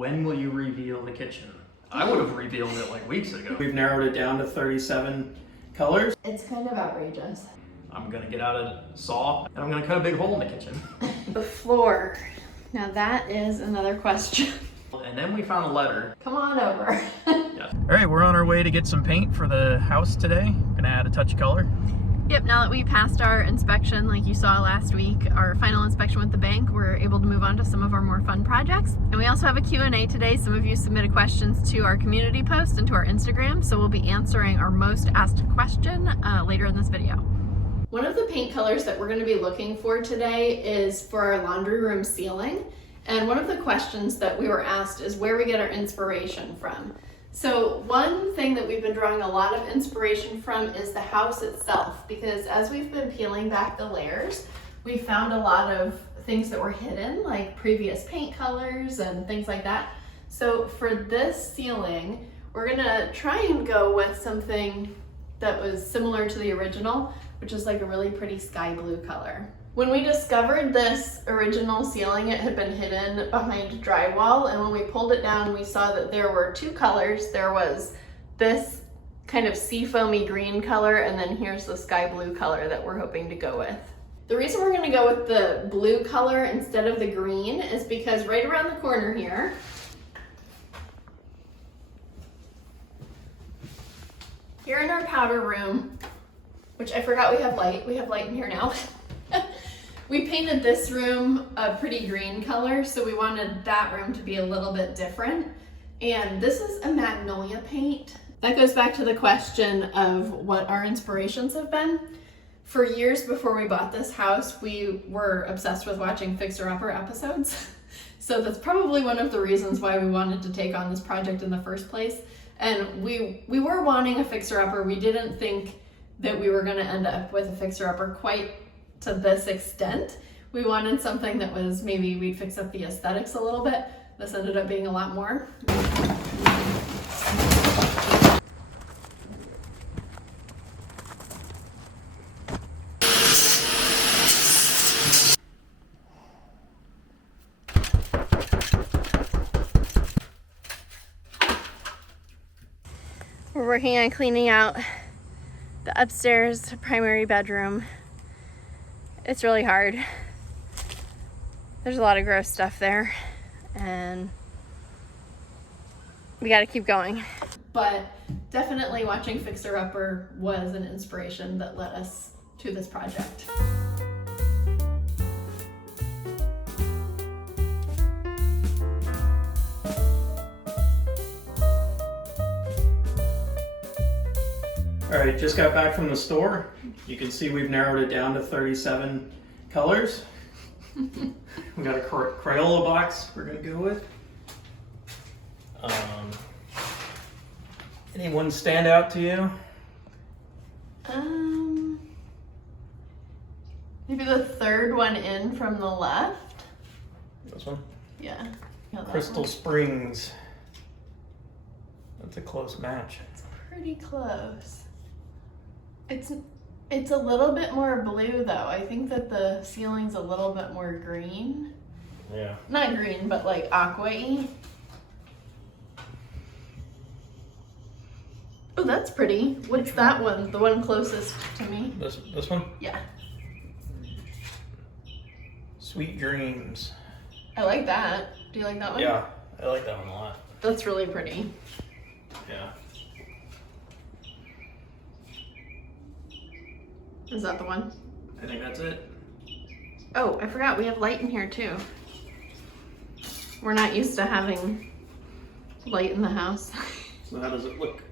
When will you reveal the kitchen? I would have revealed it like weeks ago. We've narrowed it down to 37 colors. It's kind of outrageous. I'm gonna get out a saw and I'm gonna cut a big hole in the kitchen. The floor. Now that is another question. And then we found a letter. Come on over. Yes. All right, we're on our way to get some paint for the house today. Gonna add a touch of color. Yep, now that we passed our inspection, like you saw last week, our final inspection with the bank, we're able to move on to some of our more fun projects. And we also have a Q&A today. Some of you submitted questions to our community post and to our Instagram, so we'll be answering our most asked question later in this video. One of the paint colors that we're going to be looking for today is for our laundry room ceiling. And one of the questions that we were asked is where we get our inspiration from. So one thing that we've been drawing a lot of inspiration from is the house itself, because as we've been peeling back the layers, we found a lot of things that were hidden, like previous paint colors and things like that. So for this ceiling, we're gonna try and go with something that was similar to the original, which is like a really pretty sky blue color. When we discovered this original ceiling, it had been hidden behind drywall, and when we pulled it down, we saw that there were two colors. There was this kind of seafoamy green color, and then here's the sky blue color that we're hoping to go with. The reason we're gonna go with the blue color instead of the green is because right around the corner here, here in our powder room, which I forgot we have light in here now. We painted this room a pretty green color, so we wanted that room to be a little bit different. And this is a magnolia paint. That goes back to the question of what our inspirations have been. For years before we bought this house, we were obsessed with watching Fixer Upper episodes. So that's probably one of the reasons why we wanted to take on this project in the first place. And we were wanting a Fixer Upper. We didn't think that we were gonna end up with a Fixer Upper quite to this extent. We wanted something that was maybe we'd fix up the aesthetics a little bit. This ended up being a lot more. We're working on cleaning out the upstairs primary bedroom. It's really hard. There's a lot of gross stuff there and we gotta keep going. But definitely watching Fixer Upper was an inspiration that led us to this project. All right, just got back from the store. You can see we've narrowed it down to 37 colors. We got a Crayola box we're gonna go with. Anyone stand out to you? Maybe the third one in from the left. This one? Yeah. Crystal Springs. That's a close match. It's pretty close. It's a little bit more blue though. I think that the ceiling's a little bit more green. Yeah. Not green, but like aqua-y. Oh, that's pretty. What's that one? The one closest to me? This one? Yeah. Sweet Dreams. I like that. Do you like that one? Yeah, I like that one a lot. That's really pretty. Yeah. Is that the one? I think that's it. Oh, I forgot we have light in here too. We're not used to having light in the house. So how does it look?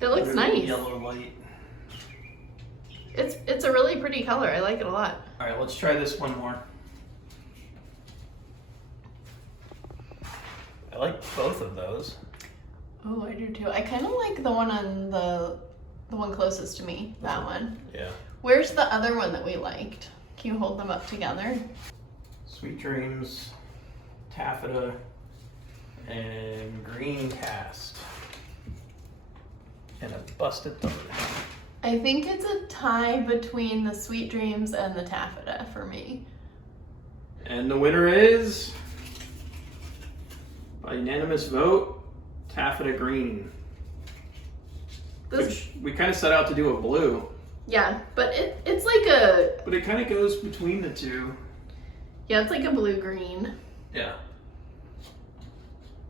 It looks nice. Yellow light. It's a really pretty color. I like it a lot. All right, let's try this one more. I like both of those. Oh, I do too. I kind of like the one on the one closest to me. That one. Yeah. Where's the other one that we liked? Can you hold them up together? Sweet Dreams, Taffeta, and Green Cast. And a busted third. I think it's a tie between the Sweet Dreams and the Taffeta for me. And the winner is By unanimous vote, taffeta green. Which we kind of set out to do a blue. Yeah, but it's like a... But it kind of goes between the two. Yeah, it's like a blue-green. Yeah.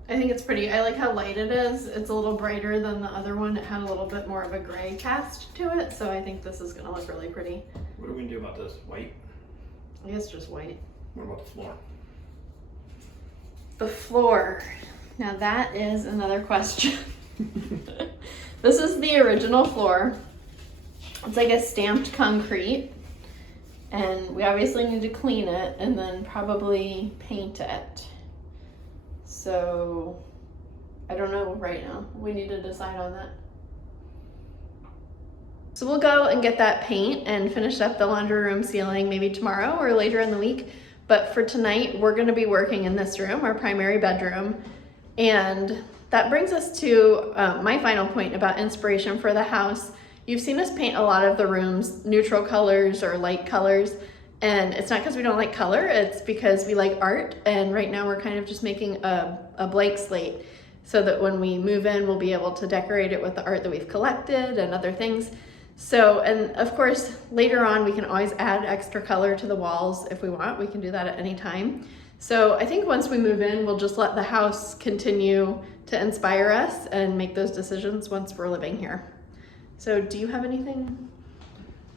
I think it's pretty. I like how light it is. It's a little brighter than the other one. It had a little bit more of a gray cast to it, so I think this is going to look really pretty. What are we going to do about this? White? I guess just white. What about the floor? The floor. Now that is another question. This is the original floor. It's like a stamped concrete, and we obviously need to clean it and then probably paint it. So I don't know right now. We need to decide on that. So we'll go and get that paint and finish up the laundry room ceiling maybe tomorrow or later in the week. But for tonight, we're gonna be working in this room, our primary bedroom. And that brings us to my final point about inspiration for the house. You've seen us paint a lot of the rooms neutral colors or light colors. And it's not because we don't like color, it's because we like art. And right now we're kind of just making a blank slate so that when we move in, we'll be able to decorate it with the art that we've collected and other things. So, and of course, later on, we can always add extra color to the walls if we want. We can do that at any time. So I think once we move in, we'll just let the house continue to inspire us and make those decisions once we're living here. So do you have anything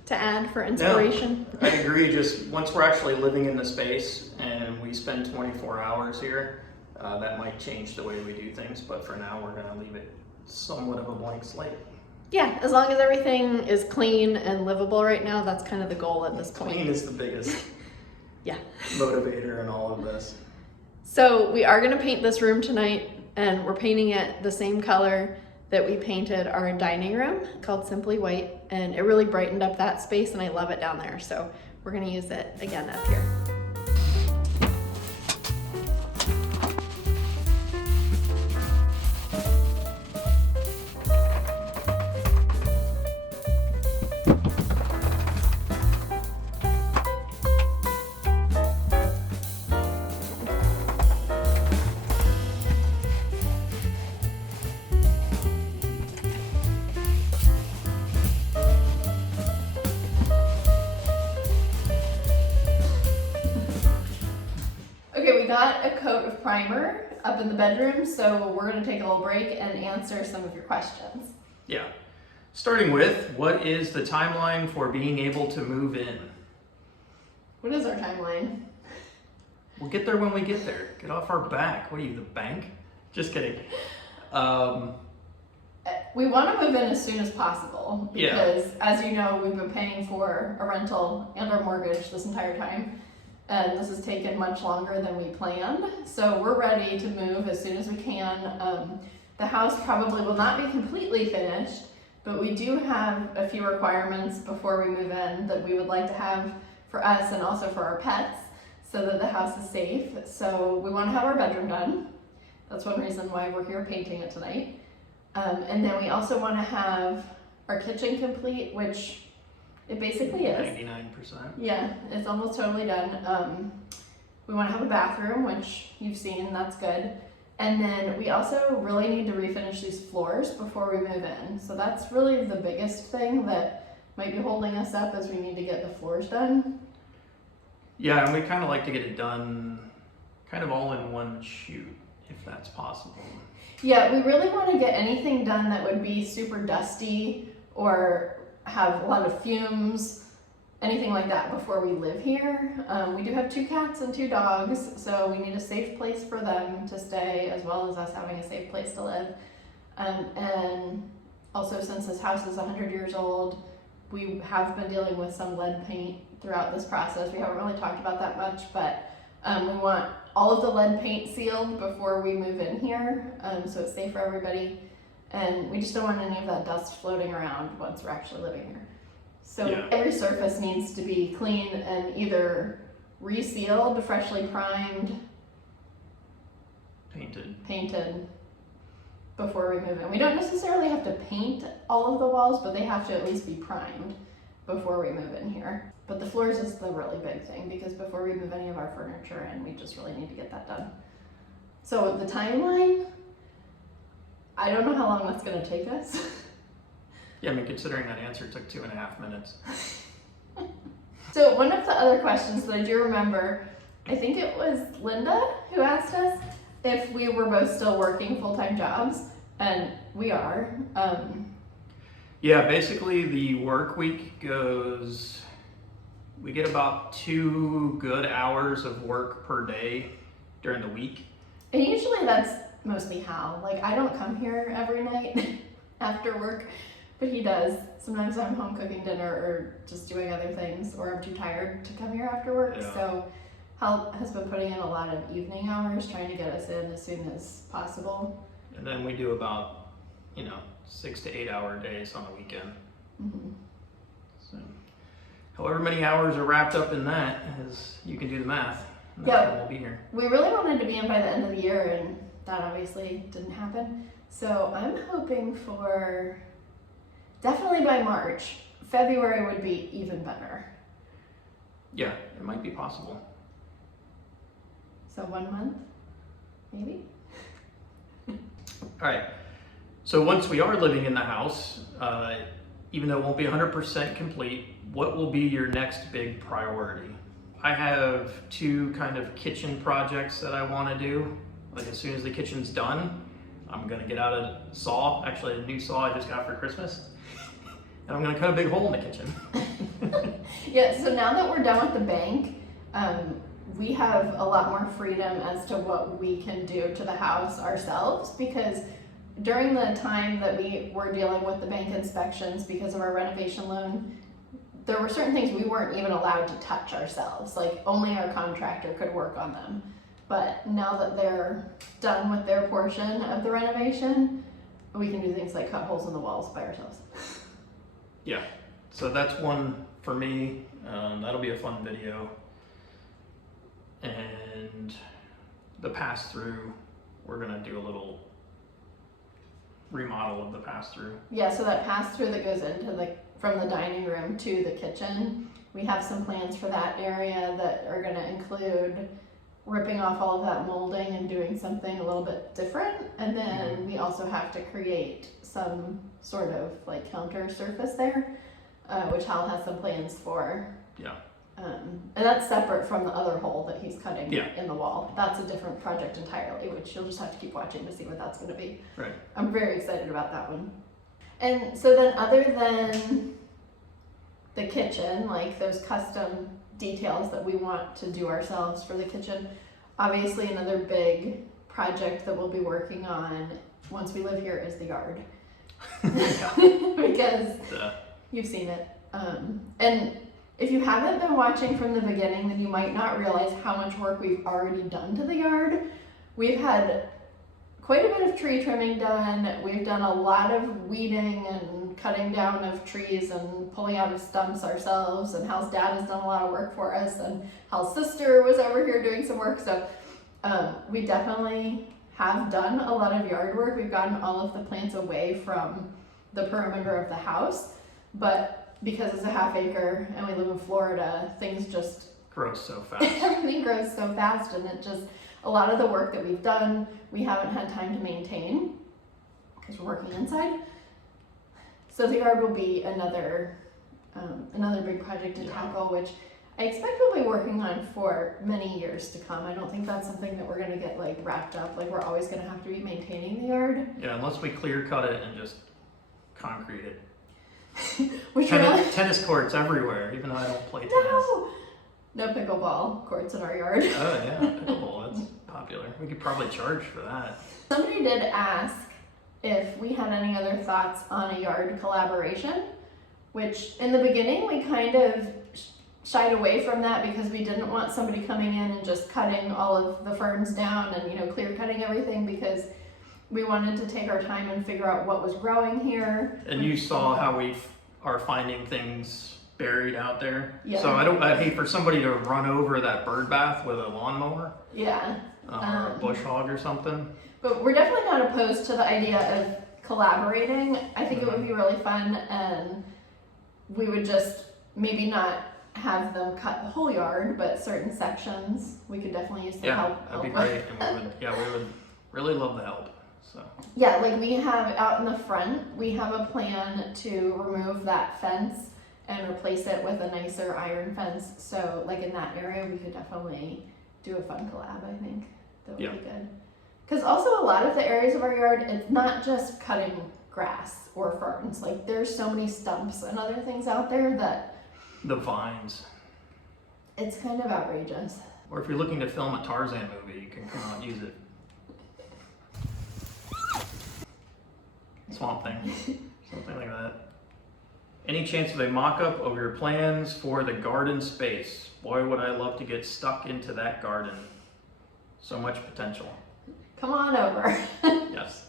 to add for inspiration? No, I agree. Just once we're actually living in the space and we spend 24 hours here, that might change the way we do things. But for now, we're going to leave it somewhat of a blank slate. Yeah, as long as everything is clean and livable right now, that's kind of the goal at this point. Clean is the biggest yeah. motivator in all of this. So we are going to paint this room tonight, and we're painting it the same color that we painted our dining room, called Simply White, and it really brightened up that space, and I love it down there. So we're going to use it again up here. Okay, we got a coat of primer up in the bedroom, so we're going to take a little break and answer some of your questions. Yeah. Starting with, what is the timeline for being able to move in? What is our timeline? We'll get there when we get there. Get off our back. What are you, the bank? Just kidding. We want to move in as soon as possible because, as you know, we've been paying for a rental and our mortgage this entire time. And this has taken much longer than we planned. So we're ready to move as soon as we can. The house probably will not be completely finished, but we do have a few requirements before we move in that we would like to have for us and also for our pets so that the house is safe. So we want to have our bedroom done. That's one reason why we're here painting it tonight. And then we also want to have our kitchen complete, which it basically is. 99%. Yeah, it's almost totally done. We want to have a bathroom, which you've seen, that's good. And then we also really need to refinish these floors before we move in. So that's really the biggest thing that might be holding us up as we need to get the floors done. Yeah, and we kind of like to get it done kind of all in one shoot, if that's possible. Yeah, we really want to get anything done that would be super dusty or have a lot of fumes, anything like that before we live here. We do have 2 cats and 2 dogs, so we need a safe place for them to stay as well as us having a safe place to live. And also, since this house is 100 years old, we have been dealing with some lead paint throughout this process. We haven't really talked about that much, but we want all of the lead paint sealed before we move in here, so it's safe for everybody. And we just don't want any of that dust floating around once we're actually living here. So every surface needs to be clean and either resealed, freshly primed, painted before we move in. We don't necessarily have to paint all of the walls, but they have to at least be primed before we move in here. But the floors is the really big thing because before we move any of our furniture in, we just really need to get that done. So the timeline, I don't know how long that's gonna take us. Yeah, I mean, considering that answer took 2.5 minutes. So one of the other questions that I do remember, I think it was Linda who asked us if we were both still working full-time jobs, and we are. Yeah, basically the work week goes, we get about 2 good hours of work per day during the week. And usually that's mostly Hal. Like, I don't come here every night after work, but he does. Sometimes I'm home cooking dinner or just doing other things, or I'm too tired to come here after work. Yeah. So Hal has been putting in a lot of evening hours, trying to get us in as soon as possible. And then we do about, 6 to 8 hour days on the weekend. Mm-hmm. So, however many hours are wrapped up in that, as you can do the math. And that's Yeah. when we'll be here. We really wanted to be in by the end of the year, and that obviously didn't happen. So I'm hoping for definitely by March. February would be even better. Yeah, it might be possible. So 1 month, maybe? All right. So once we are living in the house, even though it won't be 100% complete, what will be your next big priority? I have 2 kind of kitchen projects that I want to do. Like, as soon as the kitchen's done, I'm gonna get out a saw, actually a new saw I just got for Christmas, and I'm gonna cut a big hole in the kitchen. Yeah, so now that we're done with the bank, we have a lot more freedom as to what we can do to the house ourselves, because during the time that we were dealing with the bank inspections because of our renovation loan, there were certain things we weren't even allowed to touch ourselves. Like, only our contractor could work on them. But now that they're done with their portion of the renovation, we can do things like cut holes in the walls by ourselves. Yeah, so that's one for me. That'll be a fun video. And the pass-through, we're gonna do a little remodel of the pass-through. Yeah, so that pass-through that goes into from the dining room to the kitchen, we have some plans for that area that are gonna include ripping off all of that molding and doing something a little bit different. And then we also have to create some sort of like counter surface there, which Hal has some plans for. Yeah. And that's separate from the other hole that he's cutting Yeah. in the wall. That's a different project entirely, which you'll just have to keep watching to see what that's gonna be. Right. I'm very excited about that one. And so then, other than the kitchen, like those custom details that we want to do ourselves for the kitchen, obviously another big project that we'll be working on once we live here is the yard. Because you've seen it. And if you haven't been watching from the beginning, then you might not realize how much work we've already done to the yard. We've had quite a bit of tree trimming done. We've done a lot of weeding and cutting down of trees and pulling out of stumps ourselves. And Hal's dad has done a lot of work for us. And Hal's sister was over here doing some work. So we definitely have done a lot of yard work. We've gotten all of the plants away from the perimeter of the house. But because it's a half acre and we live in Florida, things just grows so fast. Everything grows so fast, and it just, a lot of the work that we've done, we haven't had time to maintain because we're working inside. So the yard will be another big project to tackle, which I expect we'll be working on for many years to come. I don't think that's something that we're gonna get like wrapped up, like we're always gonna have to be maintaining the yard. Yeah, unless we clear cut it and just concrete it. Which tennis courts everywhere, even though I don't play tennis. No pickleball courts in our yard. Oh yeah, pickleball, that's popular. We could probably charge for that. Somebody did ask if we had any other thoughts on a yard collaboration, which in the beginning we kind of shied away from that because we didn't want somebody coming in and just cutting all of the ferns down and clear cutting everything, because we wanted to take our time and figure out what was growing here. And you saw how we are finding things buried out there. Yeah. So I'd hate for somebody to run over that bird bath with a lawnmower. Yeah. Or a bush hog or something. But we're definitely not opposed to the idea of collaborating. I think it would be really fun, and we would just maybe not have them cut the whole yard, but certain sections we could definitely use some Yeah, help. that'd be great, and we would really love the help. So Yeah, like we have out in the front, we have a plan to remove that fence and replace it with a nicer iron fence. So like in that area, we could definitely do a fun collab, I think. That would be good. Because also a lot of the areas of our yard, it's not just cutting grass or ferns. Like there's so many stumps and other things out there that the vines. It's kind of outrageous. Or if you're looking to film a Tarzan movie, you can come out and use it. Swamp Thing, something like that. Any chance of a mock-up of your plans for the garden space? Boy, would I love to get stuck into that garden. So much potential. Come on over. Yes.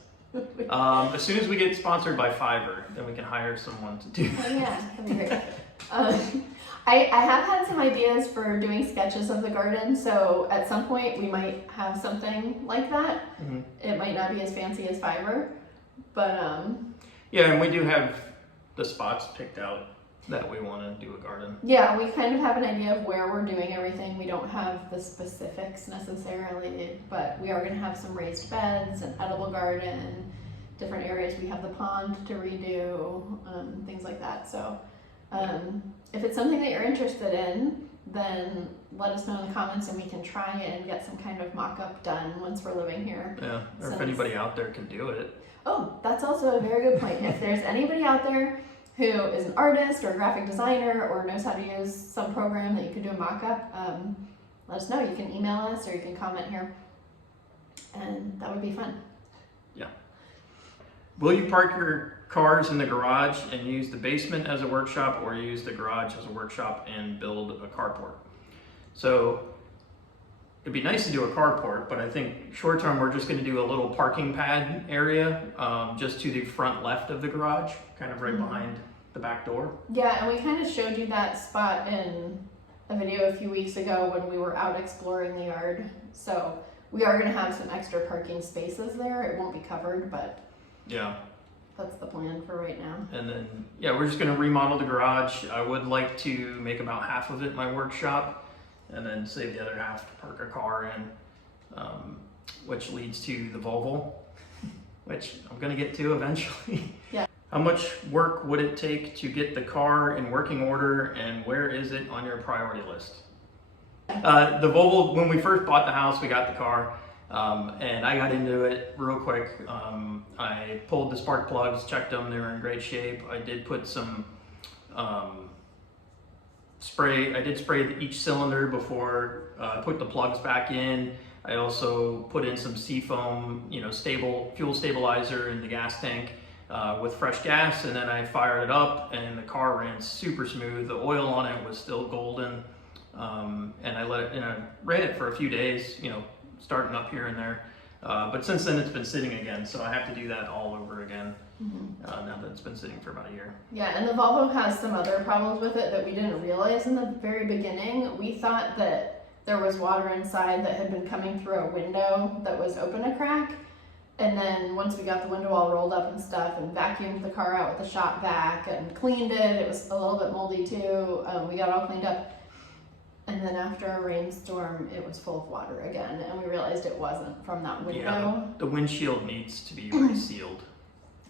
As soon as we get sponsored by Fiverr, then we can hire someone to do that. Oh, yeah, that'd be great. I have had some ideas for doing sketches of the garden, so at some point we might have something like that. Mm-hmm. It might not be as fancy as Fiverr, but yeah, and we do have the spots picked out that we want to do a garden. yeah, we kind of have an idea of where we're doing everything. We don't have the specifics necessarily, but we are going to have some raised beds, an edible garden, different areas. We have the pond to redo, things like that. So if it's something that you're interested in, then let us know in the comments and we can try and get some kind of mock-up done once we're living here. Yeah, or if anybody out there can do it. Oh, that's also a very good point. If there's anybody out there who is an artist or a graphic designer or knows how to use some program that you could do a mock-up, let us know. You can email us or you can comment here, and that would be fun. Yeah. Will you park your cars in the garage and use the basement as a workshop, or use the garage as a workshop and build a carport? So it'd be nice to do a carport, but I think short term we're just going to do a little parking pad area just to the front left of the garage, kind of right behind the back door. Yeah, and we kind of showed you that spot in a video a few weeks ago when we were out exploring the yard. So we are going to have some extra parking spaces there. It won't be covered, but yeah, that's the plan for right now. And then, yeah, we're just going to remodel the garage. I would like to make about half of it my workshop, and then save the other half to park a car in, which leads to the Volvo, which I'm going to get to eventually. Yeah. How much work would it take to get the car in working order, and where is it on your priority list? The Volvo, when we first bought the house, we got the car, and I got into it real quick. I pulled the spark plugs, checked them, they were in great shape. I did put some I did spray each cylinder before I put the plugs back in. I also put in some seafoam, fuel stabilizer in the gas tank with fresh gas, and then I fired it up and the car ran super smooth. The oil on it was still golden, and I ran it for a few days, starting up here and there. But since then it's been sitting again, so I have to do that all over again. Now that it's been sitting for about a year. Yeah, and the Volvo has some other problems with it that we didn't realize in the very beginning. We thought that there was water inside that had been coming through a window that was open a crack. And then once we got the window all rolled up and stuff and vacuumed the car out with the shop vac and cleaned it was a little bit moldy too. We got it all cleaned up. And then after a rainstorm, it was full of water again. And we realized it wasn't from that window. Yeah, the windshield needs to be resealed.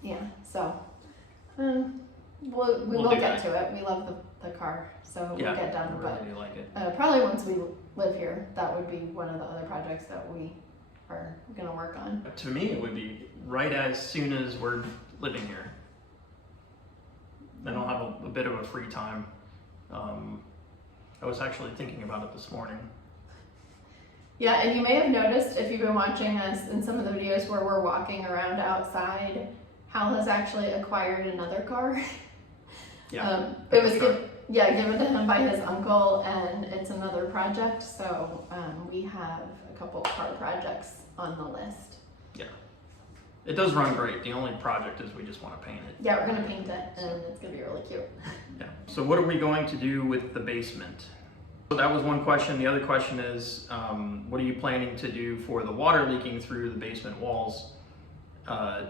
Yeah, so we will get to it. We love the car, so we'll get done. I really do like it. Probably once we live here, that would be one of the other projects that we are going to work on. To me, it would be right as soon as we're living here. Then I'll have a bit of a free time. I was actually thinking about it this morning. Yeah, and you may have noticed if you've been watching us in some of the videos where we're walking around outside, Hal has actually acquired another car. Yeah. It was given to him by his uncle, and it's another project. So we have a couple car projects on the list. Yeah. It does run great. The only project is we just want to paint it. Yeah, we're gonna paint it, and it's gonna be really cute. Yeah. So what are we going to do with the basement? So that was one question. The other question is, what are you planning to do for the water leaking through the basement walls?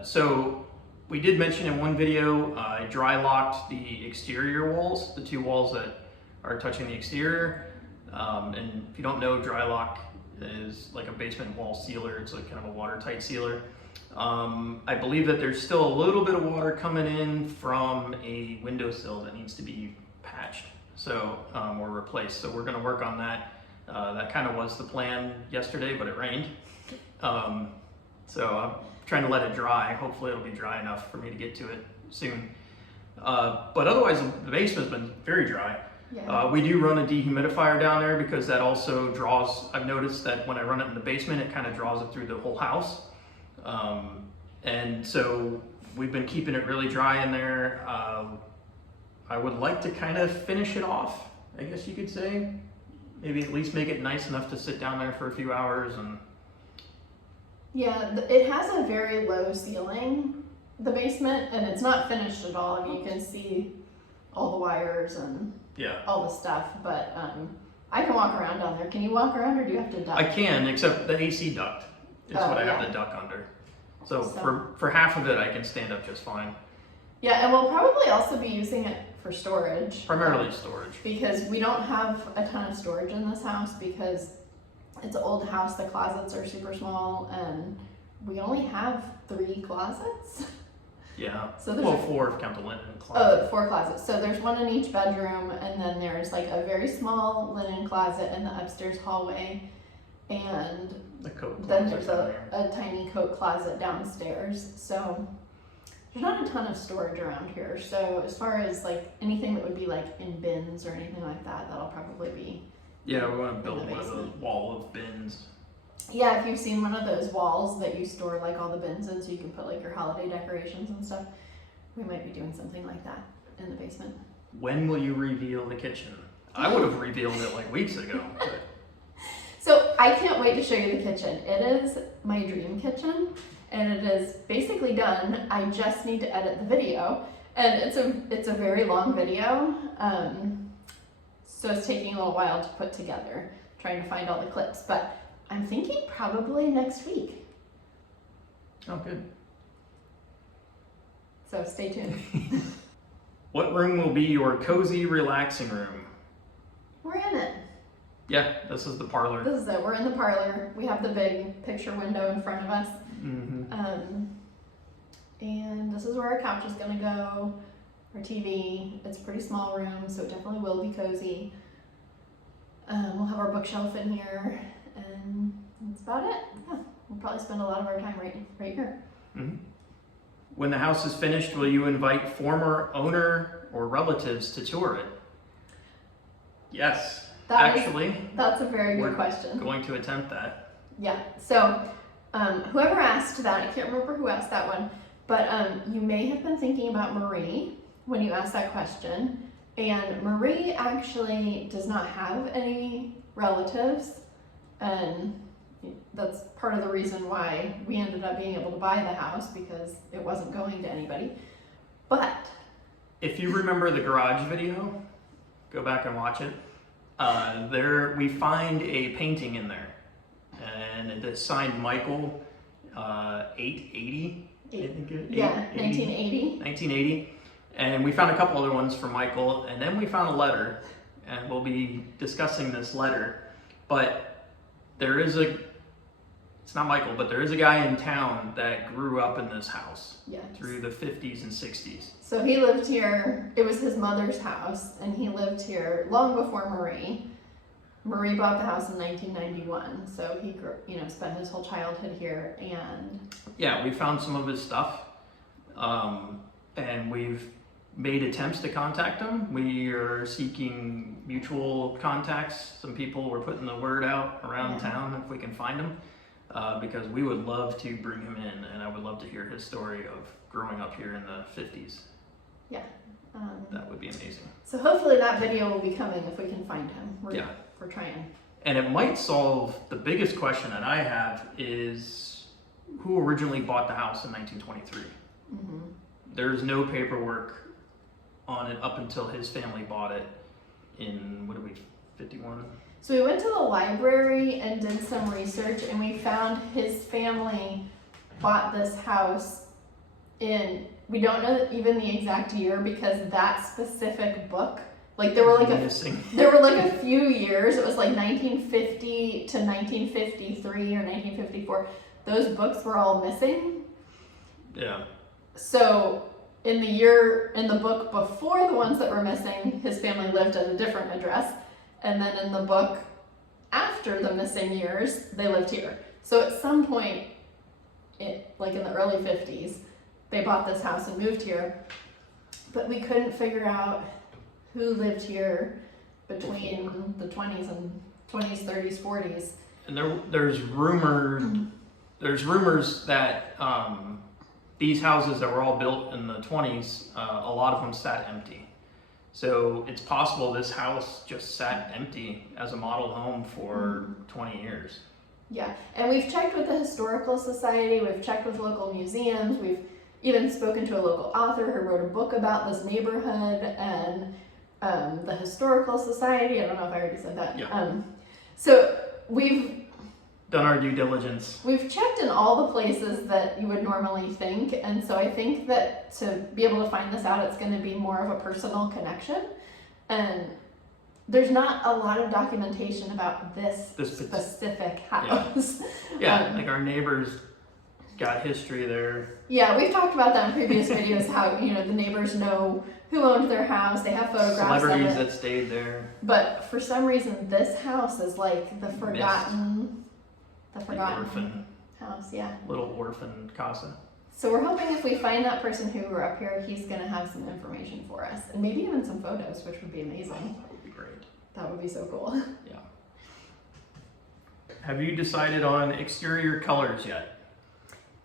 So we did mention in one video, I dry locked the exterior walls, the two walls that are touching the exterior. And if you don't know, dry lock is like a basement wall sealer. It's like kind of a watertight sealer. I believe that there's still a little bit of water coming in from a windowsill that needs to be patched, so or replaced. So we're going to work on that. That kind of was the plan yesterday, but it rained. So I'm trying to let it dry. Hopefully it'll be dry enough for me to get to it soon. But otherwise, the basement's been very dry. Yeah. We do run a dehumidifier down there because that also draws, I've noticed that when I run it in the basement, it kind of draws it through the whole house. And so we've been keeping it really dry in there. I would like to kind of finish it off, I guess you could say. Maybe at least make it nice enough to sit down there for a few hours. And Yeah, it has a very low ceiling, the basement, and it's not finished at all. I mean, you can see all the wires and yeah, all the stuff, but I can walk around down there. Can you walk around, or do you have to duck? I can, except the AC duct is what I have to duck under. So for half of it, I can stand up just fine. Yeah, and we'll probably also be using it for storage. Primarily storage. Because we don't have a ton of storage in this house because it's an old house. The closets are super small, and we only have 3 closets. Yeah. So there's 4 if you count the linen closet. 4 closets. So there's one in each bedroom, and then there's like a very small linen closet in the upstairs hallway, and The coat then closet's there's down there. a tiny coat closet downstairs. So there's not a ton of storage around here. So as far as like anything that would be like in bins or anything like that, that'll probably be. Yeah, we want to build in the one of those basement. wall of bins. Yeah, if you've seen one of those walls that you store like all the bins in so you can put like your holiday decorations and stuff, we might be doing something like that in the basement. When will you reveal the kitchen? I would have revealed it like weeks ago. But So I can't wait to show you the kitchen. It is my dream kitchen, and it is basically done. I just need to edit the video, and it's a very long video, so it's taking a little while to put together, trying to find all the clips, but I'm thinking probably next week. oh, good. So stay tuned. What room will be your cozy, relaxing room? We're in it. Yeah, this is the parlor. This is it. We're in the parlor. We have the big picture window in front of us. Mm-hmm. And this is where our couch is gonna go, our TV. It's a pretty small room, so it definitely will be cozy. We'll have our bookshelf in here, and that's about it. Yeah, we'll probably spend a lot of our time right here. Mm-hmm. When the house is finished, will you invite former owner or relatives to tour it? Yes, That's a very we're good question. going to attempt that. Yeah, so whoever asked that, I can't remember who asked that one, but you may have been thinking about Marie when you asked that question. And Marie actually does not have any relatives, and that's part of the reason why we ended up being able to buy the house, because it wasn't going to anybody. But If you remember the garage video, go back and watch it. We find a painting in there, and it's signed Michael 880. I think it, yeah, 880. 1980. 1980. And we found a couple other ones for Michael, and then we found a letter, and we'll be discussing this letter. But there is it's not Michael, but there is a guy in town that grew up in this house Yes. through the 50s and 60s. So he lived here. It was his mother's house, and he lived here long before Marie. Marie bought the house in 1991, so he spent his whole childhood here. And Yeah, we found some of his stuff, and we've made attempts to contact him. We are seeking mutual contacts. Some people were putting the word out around town if we can find him, because we would love to bring him in, and I would love to hear his story of growing up here in the 50s. yeah. That would be amazing. So hopefully that video will be coming if we can find him. We're trying. And it might solve the biggest question that I have is who originally bought the house in 1923? Mm-hmm. There's no paperwork on it up until his family bought it in, 51? So we went to the library and did some research, and we found his family bought this house we don't know even the exact year, because that specific book Like there were like missing. a few years, it was like 1950 to 1953 or 1954. Those books were all missing. Yeah. So in the book before the ones that were missing, his family lived at a different address. And then in the book after the missing years, they lived here. So at some point, like in the early 50s, they bought this house and moved here. But we couldn't figure out who lived here between the 20s, 30s, 40s. And there's rumors that these houses that were all built in the 20s, a lot of them sat empty. So it's possible this house just sat empty as a model home for 20 years. Yeah, and we've checked with the Historical Society, we've checked with local museums, we've even spoken to a local author who wrote a book about this neighborhood, and the Historical Society, I don't know if I already said that. Yeah. So we've done our due diligence. We've checked in all the places that you would normally think, and so I think that to be able to find this out, it's going to be more of a personal connection. And there's not a lot of documentation about this specific house. Yeah, like our neighbors got history there. Yeah, we've talked about that in previous videos, how, you know, the neighbors know who owned their house, they have photographs Celebrities of it. that stayed there. But for some reason, this house is like the forgotten orphan house, yeah. Little orphan Casa. So we're hoping if we find that person who grew up here, he's going to have some information for us. And maybe even some photos, which would be amazing. That would be great. That would be so cool. Yeah. Have you decided on exterior colors yet?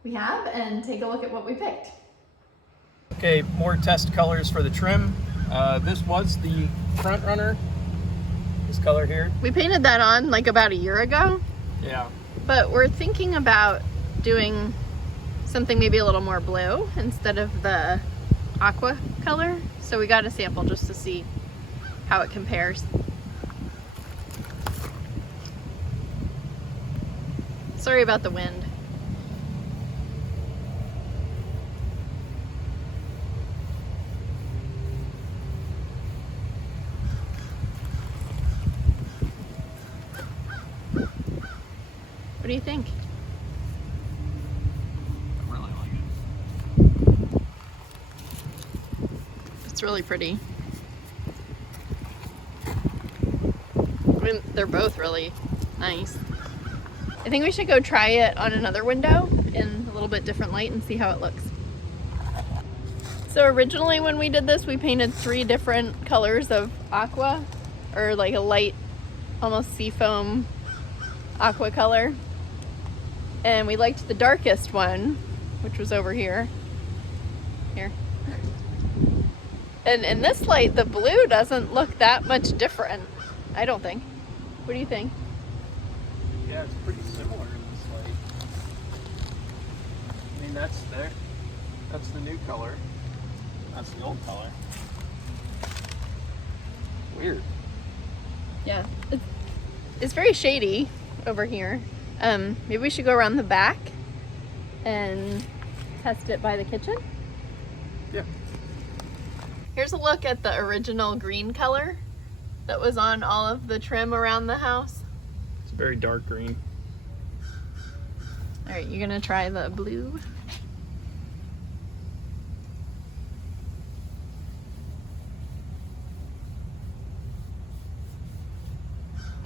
We have, and take a look at what we picked. Okay, more test colors for the trim. This was the front runner. This color here. We painted that on like about a year ago. Yeah. But we're thinking about doing something maybe a little more blue instead of the aqua color. So we got a sample just to see how it compares. Sorry about the wind. What do you think? I really like it. It's really pretty. I mean, they're both really nice. I think we should go try it on another window in a little bit different light and see how it looks. So originally when we did this, we painted 3 different colors of aqua, or like a light, almost seafoam aqua color. And we liked the darkest one, which was over here. Here. And in this light, the blue doesn't look that much different, I don't think. What do you think? Yeah, it's pretty similar in this light. I mean, that's there. That's the new color. That's the old color. Weird. Yeah, it's very shady over here. Maybe we should go around the back and test it by the kitchen. Yeah. Here's a look at the original green color that was on all of the trim around the house. It's a very dark green. All right, you're gonna try the blue.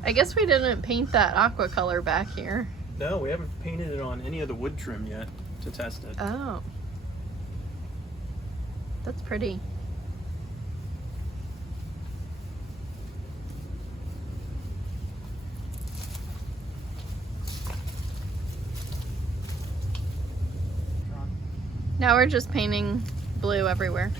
I guess we didn't paint that aqua color back here. No, we haven't painted it on any of the wood trim yet to test it. Oh. That's pretty. Now we're just painting blue everywhere.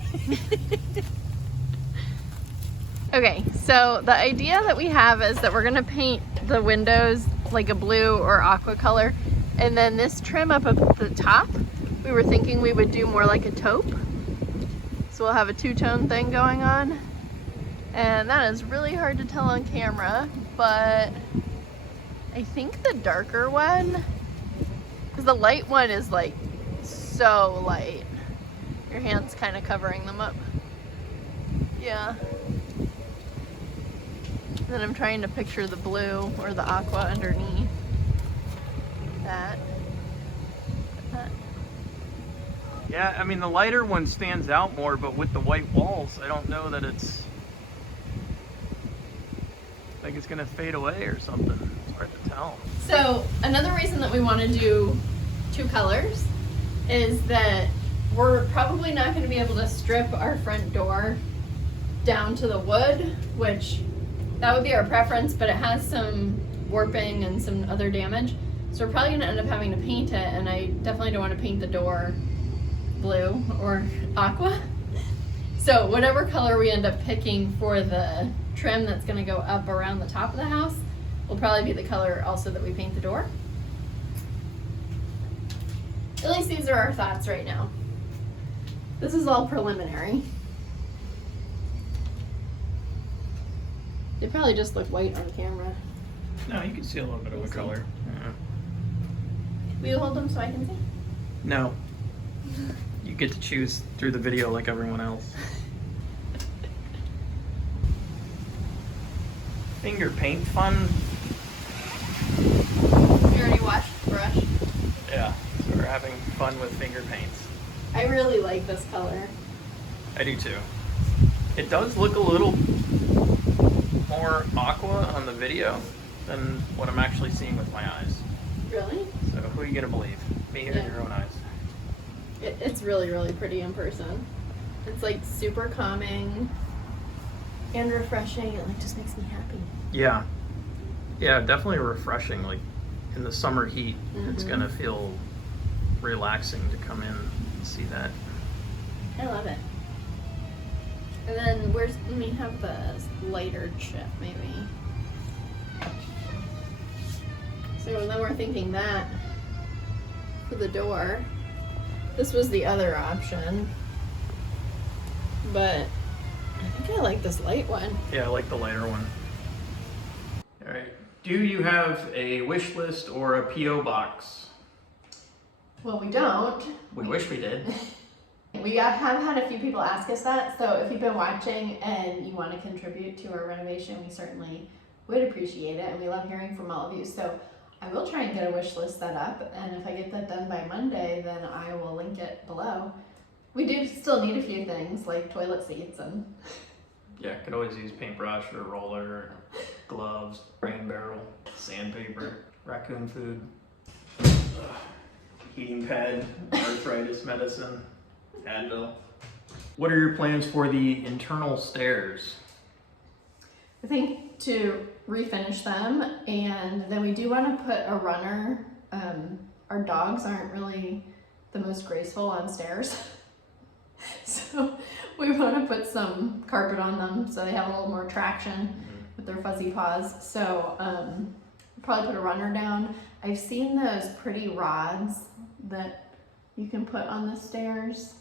Okay, so the idea that we have is that we're gonna paint the windows like a blue or aqua color, and then this trim up at the top, we were thinking we would do more like a taupe. So we'll have a 2-tone thing going on, and that is really hard to tell on camera, but I think the darker one, because the light one is like so light. Your hand's kind of covering them up. Yeah. Then I'm trying to picture the blue or the aqua underneath that. Yeah, I mean the lighter one stands out more, but with the white walls, I don't know that it's like it's gonna fade away or something. It's hard to tell. So another reason that we want to do 2 colors is that we're probably not going to be able to strip our front door down to the wood, which that would be our preference, but it has some warping and some other damage. So we're probably going to end up having to paint it, and I definitely don't want to paint the door blue or aqua. So whatever color we end up picking for the trim that's going to go up around the top of the house will probably be the color also that we paint the door. At least these are our thoughts right now. This is all preliminary. They probably just look white on camera. No, you can see a little bit of a color. Yeah. Will you hold them so I can see? No. You get to choose through the video like everyone else. Finger paint fun. You already washed the brush? Yeah, so we're having fun with finger paints. I really like this color. I do too. It does look a little more aqua on the video than what I'm actually seeing with my eyes. Really? So who are you gonna believe? Me or Yeah. your own eyes? It's really, really pretty in person. It's like super calming and refreshing. It like just makes me happy. Yeah. Yeah, definitely refreshing. Like in the summer heat, it's Mhm. gonna feel relaxing to come in and see that. I love it. And then let me have the lighter chip maybe. So then we're thinking that for the door. This was the other option. But I think I like this light one. Yeah, I like the lighter one. All right. Do you have a wish list or a P.O. box? Well, we don't. We wish we did. We have had a few people ask us that, so if you've been watching and you want to contribute to our renovation, we certainly would appreciate it, and we love hearing from all of you. So I will try and get a wish list set up, and if I get that done by Monday, then I will link it below. We do still need a few things, like toilet seats and... Yeah, could always use paintbrush or roller, gloves, rain barrel, sandpaper, raccoon food, heating pad, arthritis medicine, Advil. What are your plans for the internal stairs? I think to refinish them, and then we do want to put a runner. Our dogs aren't really the most graceful on stairs. So we want to put some carpet on them so they have a little more traction with their fuzzy paws. So probably put a runner down. I've seen those pretty rods that you can put on the stairs.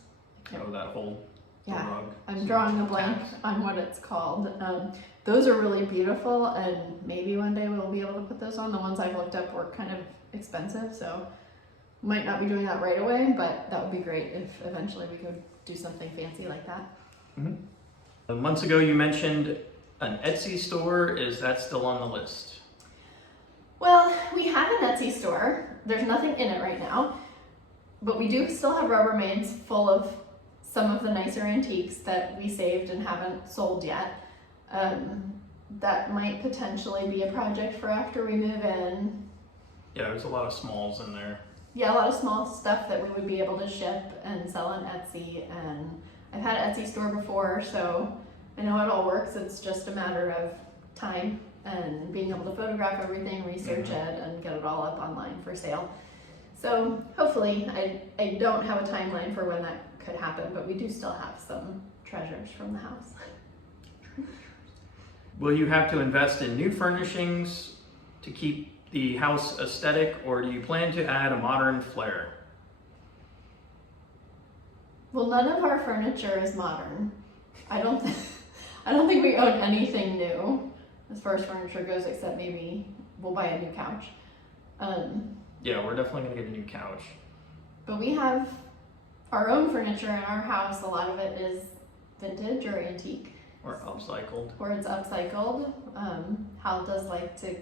Oh, that whole Yeah, rug. I'm drawing a blank on what it's called. Those are really beautiful, and maybe one day we'll be able to put those on. The ones I've looked up were kind of expensive, so might not be doing that right away, but that would be great if eventually we could do something fancy like that. Mm-hmm. Months ago you mentioned an Etsy store. Is that still on the list? Well, we have an Etsy store. There's nothing in it right now, but we do still have Rubbermaids full of some of the nicer antiques that we saved and haven't sold yet. That might potentially be a project for after we move in. Yeah, there's a lot of smalls in there. Yeah, a lot of small stuff that we would be able to ship and sell on Etsy. And I've had an Etsy store before, so I know it all works. It's just a matter of time and being able to photograph everything, research it, and get it all up online for sale. So hopefully, I don't have a timeline for when that could happen, but we do still have some treasures from the house. Will you have to invest in new furnishings to keep the house aesthetic, or do you plan to add a modern flair? Well, none of our furniture is modern. I don't think we own anything new as far as furniture goes, except maybe we'll buy a new couch. Yeah, we're definitely gonna get a new couch. But we have our own furniture in our house. A lot of it is vintage or antique, Or upcycled. Or it's upcycled. Hal does like to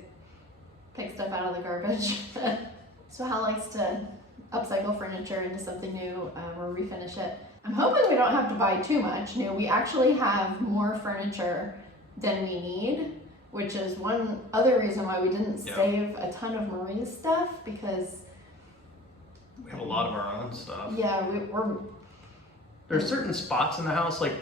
pick stuff out of the garbage. So Hal likes to upcycle furniture into something new or refinish it. I'm hoping we don't have to buy too much new. We actually have more furniture than we need, which is one other reason why we didn't save a ton of Marie's stuff, because we have a lot of our own stuff. Yeah, we're There's certain spots in the house, like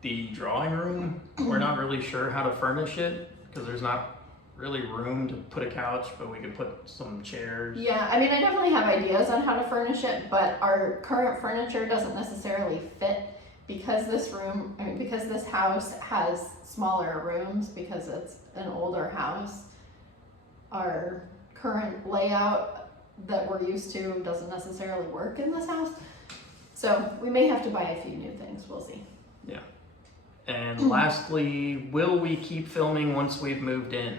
the drawing room, we're not really sure how to furnish it because there's not really room to put a couch, but we could put some chairs. Yeah, I mean, I definitely have ideas on how to furnish it, but our current furniture doesn't necessarily fit because because this house has smaller rooms because it's an older house. Our current layout that we're used to doesn't necessarily work in this house. So we may have to buy a few new things, we'll see. Yeah. And lastly, will we keep filming once we've moved in?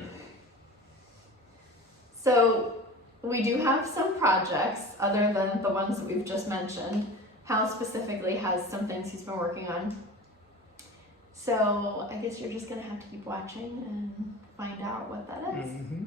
So we do have some projects other than the ones that we've just mentioned. Hal specifically has some things he's been working on. So I guess you're just gonna have to keep watching and find out what that is. Mm-hmm.